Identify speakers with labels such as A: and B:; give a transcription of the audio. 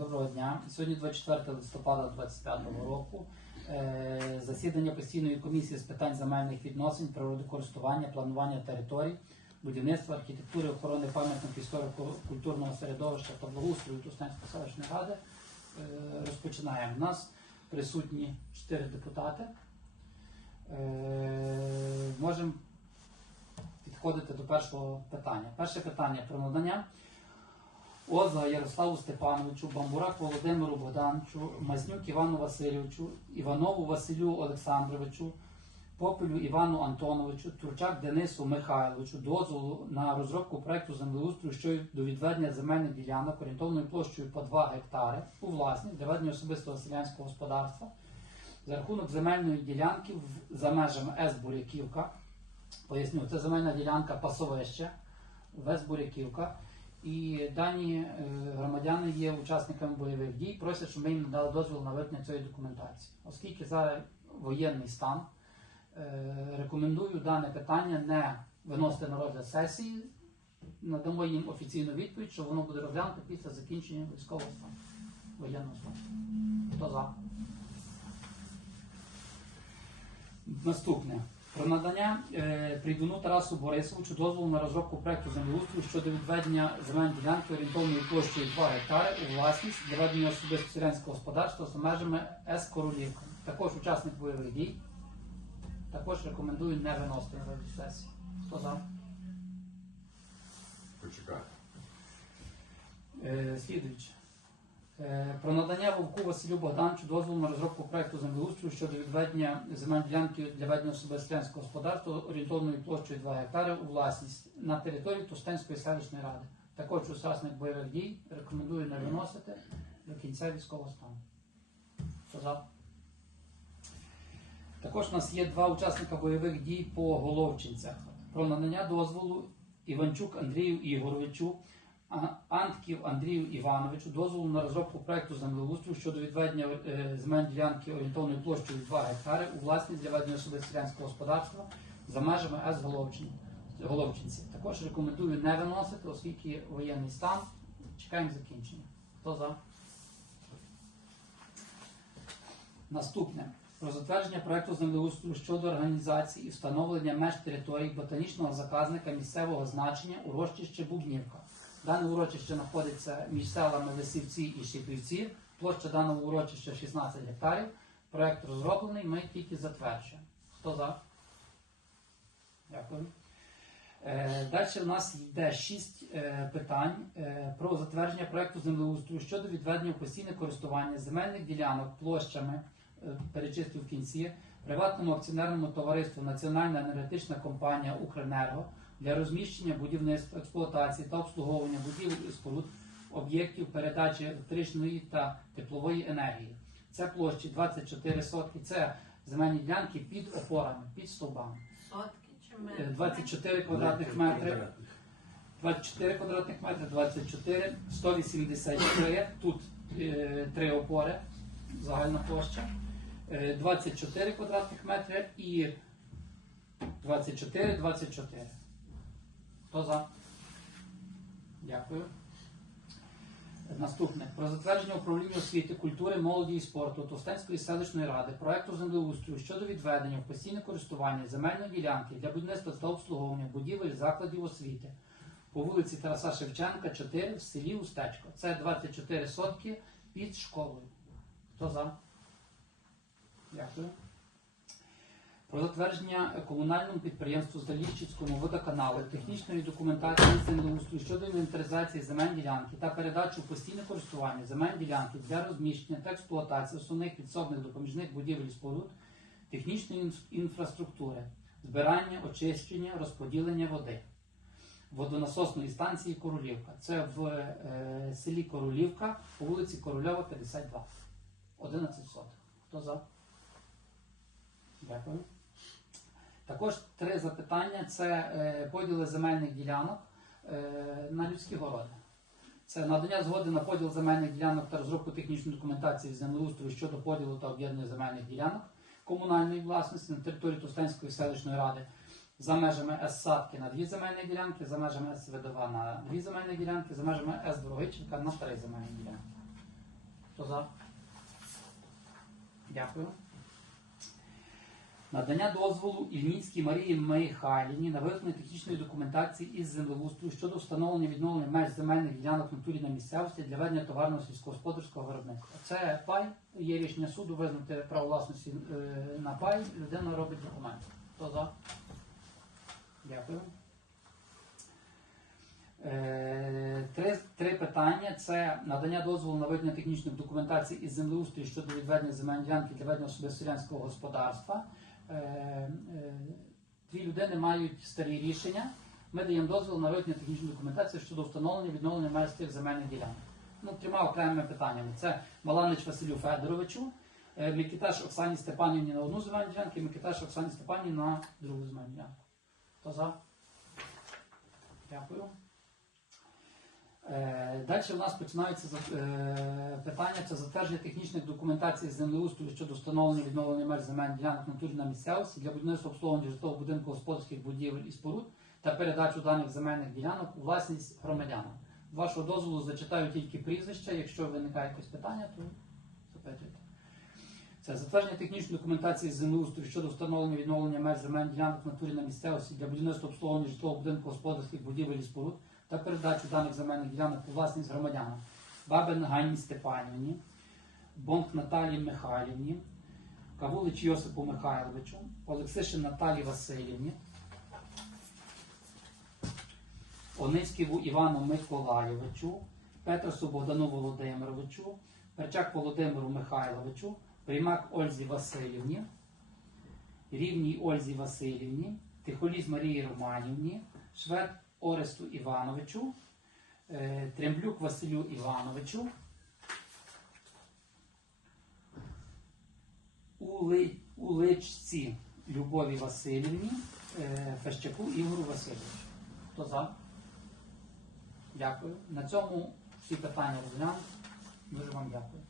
A: Доброго дня. Сьогодні 24 листопада 2025 року. Е, Засідання постійної комісії з питань земельних відносин, природокористування, планування територій, будівництва, архітектури, охорони пам'ятних історико-культурного середовища та благоустрою Тусненської селищної ради. Е, Розпочинаємо. У нас присутні 4 депутати. Е, Можемо підходити до першого питання. Перше питання про надання Оза Ярославу Степановичу, Бамбурак Володимиру Богдановичу, Мазнюк Івану Васильовичу, Іванову Василю Олександровичу, Попелю Івану Антоновичу, Турчак Денису Михайловичу дозволу на розробку проекту землеустрою щодо відведення земельних ділянок орієнтовною площею по 2 гектари у власність для особистого селянського господарства за рахунок земельної ділянки за межами С Буряківка. Поясню, це земельна ділянка пасовище Вес Буряківка. І дані е, громадяни є учасниками бойових дій, просять, щоб ми їм дали дозвіл на виведення цієї документації. Оскільки зараз воєнний стан, е, рекомендую дане питання не виносити на розгляд сесії, надамо їм офіційну відповідь, що воно буде розглянуто після закінчення військового стану, воєнного стану. Хто за? Наступне. Про надання е, Прийдуну Тарасу Борисовичу дозволу на розробку проекту землеустрою щодо відведення земельної ділянки орієнтовною площею 2 гектари у власність для ведення особисто селянського господарства з межами С Королівка. Також учасник бойових дій. Також рекомендую не виносити на сесії. Хто за?
B: Почекай.
A: Е, Слідуюче. Е, Про надання Вовку Василю Богдановичу дозволу на розробку проекту землеустрою щодо відведення земель ділянки для ведення особистого господарства орієнтовною площею 2 гектари у власність на території Тустенської селищної ради. Також учасник бойових дій рекомендую не виносити до кінця військового стану. Хто? Також у нас є два учасника бойових дій по Головчинцях. Про надання дозволу Іванчук Андрію Ігоровичу, Антків Андрію Івановичу дозволу на розробку проекту землеустрою щодо відведення е, земель ділянки орієнтовною площею 2 гектари у власність для ведення особистого селянського господарства за межами С Головчинці. Також рекомендую не виносити, оскільки воєнний стан. Чекаємо закінчення. Хто за? Наступне. Про затвердження проекту землеустрою щодо організації і встановлення меж територій ботанічного заказника місцевого значення урочище Бубнівка. Дане урочище знаходиться між селами Лисівці і Шипівці. Площа даного урочища 16 гектарів. Проект розроблений, ми тільки затверджуємо. Хто за? Дякую. Е, Далі в нас йде шість е, питань е, про затвердження проекту землеустрою щодо відведення в постійне користування земельних ділянок площами, перечислю в кінці, приватному акціонерному товариству Національна енергетична компанія Укренерго для розміщення будівництва, експлуатації та обслуговування будівель і споруд об'єктів передачі електричної та теплової енергії. Це площі 24 сотки, це земельні ділянки під опорами, під стовбами.
C: Сотки чи
A: Е,
C: метри?
A: 24 квадратних метри, 24 квадратних метри, 24, 183, тут е, три опори, загальна площа, е, 24 квадратних метри і 24, 24. Хто за? Дякую. Наступне про затвердження управління освіти, культури, молоді і спорту Товстенської селищної ради проекту землеустрою щодо відведення в постійне користування земельної ділянки для будівництва та обслуговування будівель закладів освіти по вулиці Тараса Шевченка, 4 в селі Устечко. Це 24 сотки під школою. Хто за? Дякую. Про затвердження комунальному підприємству Заліщицькому водоканалу технічної документації землеустрою щодо інвентаризації земель ділянки та передачу в постійне користування земель ділянки для розміщення та експлуатації основних підсобних допоміжних будівель і споруд, технічної інфраструктури, збирання, очищення, розподілення води, водонасосної станції Королівка. Це в е, селі Королівка по вулиці Корольова, 52. 11 сотих. Хто за? Дякую. Також три запитання: це е, поділи земельних ділянок е, на людські городи. Це надання згоди на поділ земельних ділянок та розробку технічної документації землеустрою щодо поділу та об'єднання земельних ділянок комунальної власності на території Тустенської селищної ради за межами С Садки на дві земельні ділянки, за межами С Видова на дві земельні ділянки, за межами С Дорогиченка на три земельні ділянки. Хто за? Дякую. Надання дозволу Ільніцькій Марії Михайлівні на виготовлення технічної документації із землеустрою щодо встановлення відновлення меж земельних ділянок натурі на місцевості для ведення товарного сільськогосподарського виробництва. Це пай, є рішення суду визнати право власності е, на пай, людина робить документи. Хто за? Дякую. Е, Три, три питання: це надання дозволу на ведення технічної документації із землеустрою щодо відведення земельної ділянки для ведення особисто селянського господарства. Е, е, Дві людини мають старі рішення. Ми даємо дозвіл на ведення технічної документації щодо встановлення відновлення цих земельних ділянок. Ну, трьома окремими питаннями. Це Маланич Василю Федоровичу, е, Оксані Степанівні на одну земельну ділянку і Микиташ Оксані Степанівні на другу земельну ділянку. Хто за? Дякую. Е, Далі у нас починаються е, питання це затвердження технічних документацій землеустрою щодо встановлення відновлення меж земельних ділянок натурі на місцевості для будівництва обслуговування житлового будинку господарських будівель і споруд та передачу даних земельних ділянок у власність громадянам. Вашого дозволу зачитаю тільки прізвища. Якщо виникає якесь питання, то запитуйте. Це затвердження технічної документації землеустрою щодо встановлення відновлення меж земельних ділянок натурі на місцевості для будівництва обслуговування житлового будинку господарських будівель і споруд та передачу даних земельних ділянок у власність громадянам. Бабин Ганні Степанівні, Бонк Наталії Михайлівні, Кавулич Йосипу Михайловичу, Олексишин Наталії Васильівні, Оницьківу Івану Миколайовичу, Петросу Богдану Володимировичу, Перчак Володимиру Михайловичу, Приймак Ользі Васильівні, Рівній Ользі Васильівні, Тихоліз Марії Романівні, Швед Оресту Івановичу, е, Тремблюк Василю Івановичу, Ули, Уличці Любові Васильівні, е, Фещаку Ігору Васильовичу. Хто за? Дякую. На цьому всі питання розглянуті. Дуже вам дякую.